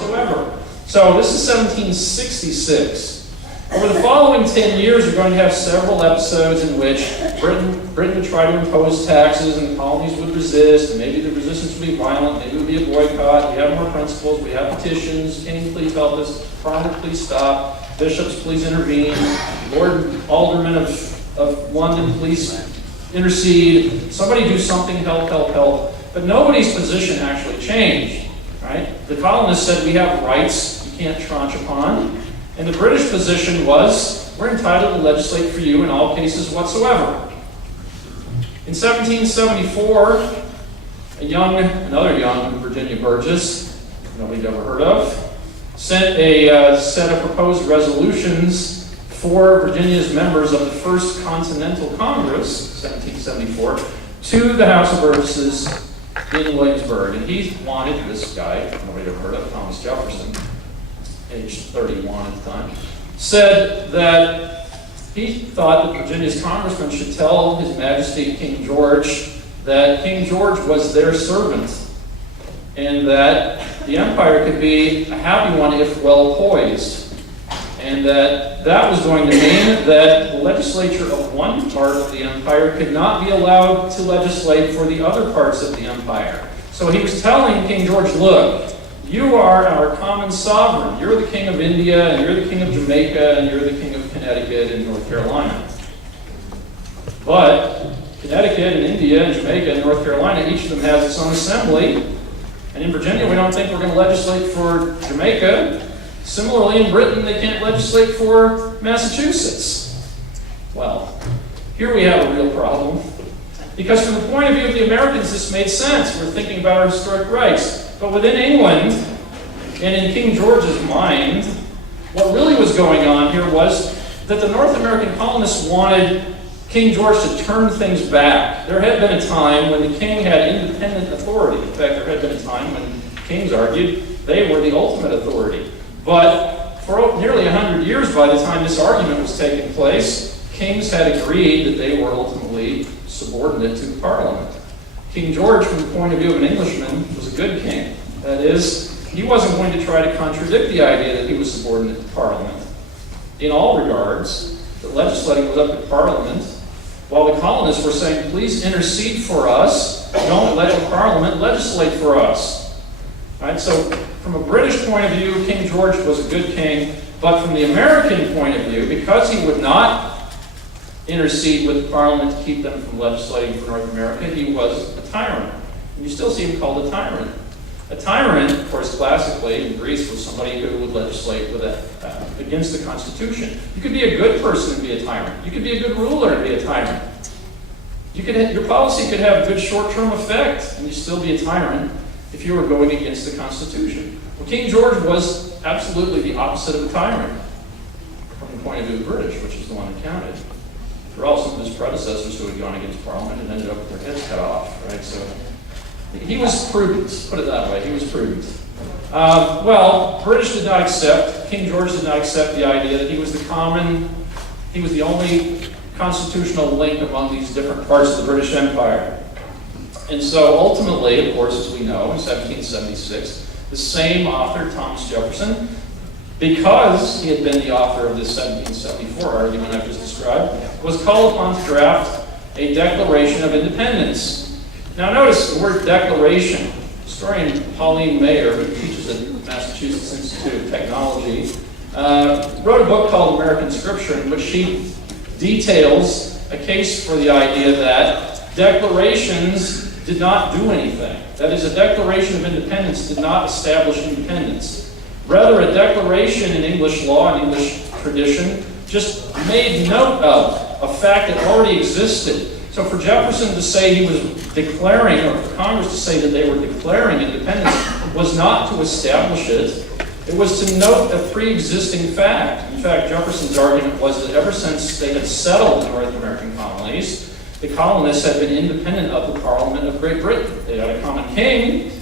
whatsoever. So this is 1766. Over the following 10 years, you're going to have several episodes in which Britain would try to impose taxes and the colonies would resist, and maybe the resistance would be violent, maybe it would be a boycott. We have more principles, we have petitions, King, please help us, Parliament, please stop, bishops, please intervene, Lord Alderman of London, please intercede, somebody do something, help, help, help. But nobody's position actually changed, right? The colonists said we have rights you can't tranche upon. And the British position was, we're entitled to legislate for you in all cases whatsoever. In 1774, another young Virginia Burgess, nobody'd ever heard of, sent a set of proposed resolutions for Virginia's members of the First Continental Congress, 1774, to the House of Burgesses in Williamsburg. And he wanted this guy, nobody'd ever heard of, Thomas Jefferson, age 31 at the time, said that he thought that Virginia's congressmen should tell His Majesty King George that King George was their servant and that the empire could be a happy one if well poised, and that was going to mean that the legislature of one part of the empire could not be allowed to legislate for the other parts of the empire. So he was telling King George, look, you are our common sovereign. You're the king of India, and you're the king of Jamaica, and you're the king of Connecticut and North Carolina. But Connecticut and India and Jamaica and North Carolina, each of them has its own assembly. And in Virginia, we don't think we're going to legislate for Jamaica. Similarly, in Britain, they can't legislate for Massachusetts. Well, here we have a real problem. Because from the point of view of the Americans, this made sense. We're thinking about our historic rights. But within England, and in King George's mind, what really was going on here was that the North American colonists wanted King George to turn things back. There had been a time when the king had independent authority. In fact, there had been a time when kings argued they were the ultimate authority. But for nearly 100 years by the time this argument was taking place, kings had agreed that they were ultimately subordinate to the Parliament. King George, from the point of view of an Englishman, was a good king. That is, he wasn't going to try to contradict the idea that he was subordinate to Parliament. In all regards, the legislating was up to Parliament, while the colonists were saying, please intercede for us, don't let the Parliament legislate for us. Right? So, from a British point of view, King George was a good king, but from the American point of view, because he would not intercede with the Parliament to keep them from legislating for North America, he was a tyrant. And you still see him called a tyrant. A tyrant, of course, classically in Greece, was somebody who would legislate with against the Constitution. You could be a good person and be a tyrant. You could be a good ruler and be a tyrant. Your policy could have a good short-term effect, and you still be a tyrant if you were going against the Constitution. Well, King George was absolutely the opposite of a tyrant from the point of view of the British, which is the one that counted. For all some of his predecessors who had gone against Parliament and ended up with their heads cut off, right? So he was prudent, put it that way. He was prudent. British did not accept, King George did not accept the idea that he was the only constitutional link among these different parts of the British Empire. And so ultimately, of course, as we know, in 1776, the same author, Thomas Jefferson, because he had been the author of this 1774 argument I've just described, was called upon to draft a Declaration of Independence. Now notice the word declaration. Historian Pauline Mayer, who teaches at Massachusetts Institute of Technology, wrote a book called American Scripture, in which she details a case for the idea that declarations did not do anything. That is, a Declaration of Independence did not establish independence. Rather, a declaration in English law and English tradition just made note of a fact that already existed. So for Jefferson to say he was declaring, or for Congress to say that they were declaring independence, was not to establish it. It was to note a pre-existing fact. In fact, Jefferson's argument was that ever since they had settled the North American colonies, the colonists had been independent of the Parliament of Great Britain. They had a common king,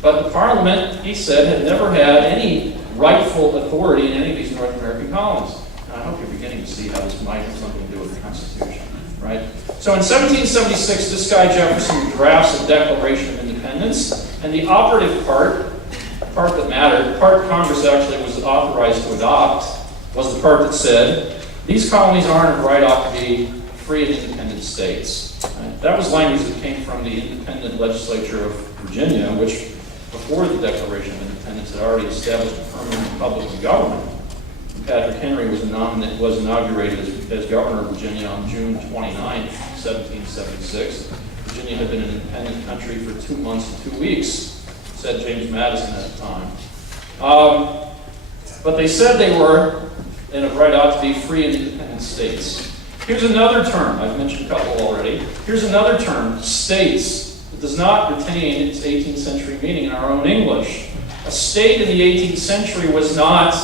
but the Parliament, he said, had never had any rightful authority in any of these North American colonies. Now, I hope you're beginning to see how this might have something to do with the Constitution, right? So in 1776, this guy Jefferson drafts a Declaration of Independence, and the operative part the part that mattered, the part Congress actually was authorized to adopt, was the part that said, these colonies aren't of right ought to be free and independent states. Right? That was language that came from the independent legislature of Virginia, which before the Declaration of Independence had already established a permanent republican government. Patrick Henry was inaugurated as governor of Virginia on June 29, 1776. Virginia had been an independent country for 2 months and 2 weeks, said James Madison at the time. But they said they were, and of right ought to be, free and independent states. Here's another term, I've mentioned a couple already. Here's another term, states. It does not retain its 18th century meaning in our own English. A state in the 18th century was not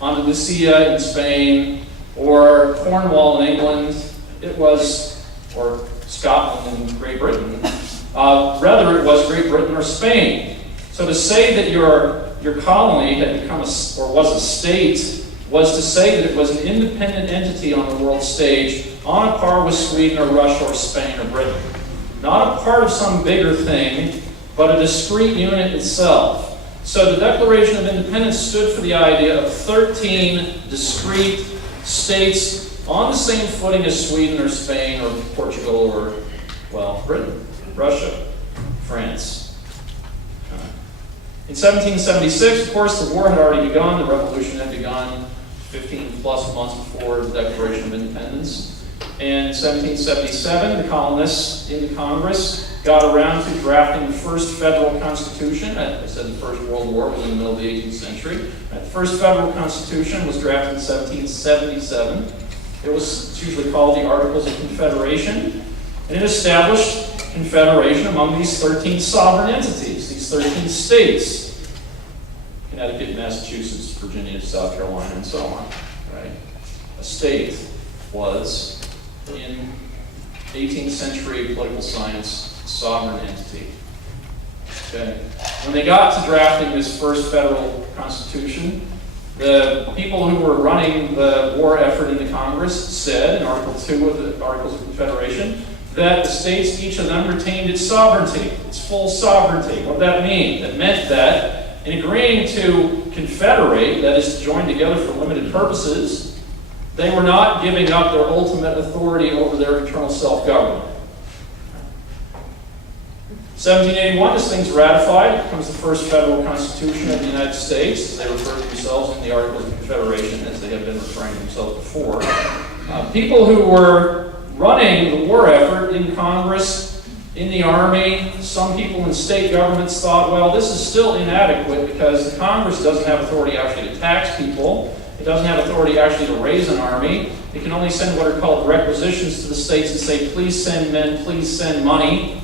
Andalusia in Spain, or Cornwall in England. It was, or Scotland and Great Britain. Rather, it was Great Britain or Spain. So to say that your colony had become or was a state was to say that it was an independent entity on the world stage, on a par with Sweden or Russia or Spain or Britain. Not a part of some bigger thing, but a discrete unit itself. So the Declaration of Independence stood for the idea of 13 discrete states on the same footing as Sweden or Spain or Portugal or, well, Britain, Russia, France. In 1776, of course, the war had already begun. The revolution had begun 15 plus months before the Declaration of Independence. And in 1777, the colonists in the Congress got around to drafting the first federal constitution. I said the First World War was in the middle of the 18th century. The first federal constitution was drafted in 1777. It's usually called the Articles of Confederation. And it established confederation among these 13 sovereign entities, these 13 states. Connecticut, Massachusetts, Virginia, South Carolina, and so on. Right? A state was, in 18th century political science, sovereign entity. Okay. When they got to drafting this first federal constitution, the people who were running the war effort in the Congress said, in Article 2 of the Articles of Confederation, that the states, each of them, retained its sovereignty, its full sovereignty. What did that mean? That meant that in agreeing to confederate, that is to join together for limited purposes, they were not giving up their ultimate authority over their internal self-government. 1781, this thing's ratified. It becomes the first federal constitution of the United States. They refer to themselves in the Articles of Confederation as they have been referring to themselves before. People who were running the war effort in Congress, in the Army, some people in state governments thought, well, this is still inadequate because the Congress doesn't have authority actually to tax people. It doesn't have authority actually to raise an army. It can only send what are called requisitions to the states and say, please send men, please send money.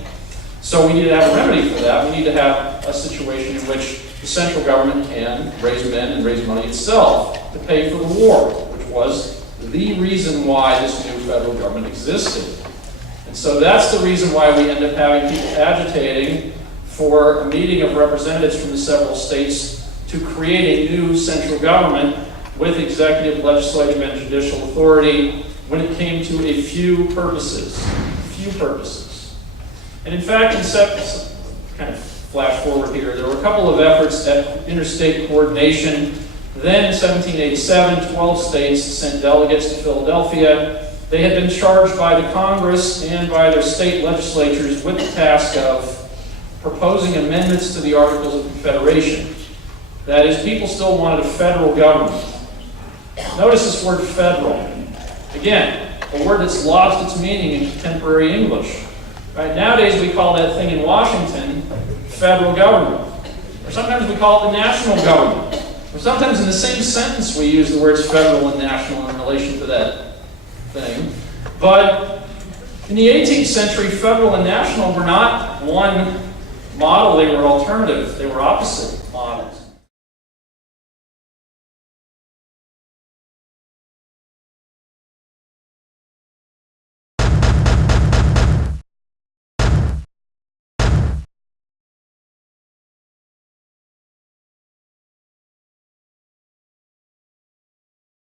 So we need to have a remedy for that. We need to have a situation in which the central government can raise men and raise money itself to pay for the war, which was the reason why this new federal government existed. And so that's the reason why we end up having people agitating for a meeting of representatives from the several states to create a new central government with executive, legislative, and judicial authority when it came to a few purposes. And in fact, kind of flash forward here, there were a couple of efforts at interstate coordination. Then in 1787, 12 states sent delegates to Philadelphia. They had been charged by the Congress and by their state legislatures with the task of proposing amendments to the Articles of Confederation. That is, people still wanted a federal government. Notice this word federal. Again, a word that's lost its meaning in contemporary English. Right? Nowadays we call that thing in Washington federal government. Or sometimes we call it the national government. Or sometimes in the same sentence we use the words federal and national in relation to that thing. But in the 18th century, federal and national were not one model, they were alternative, they were opposite.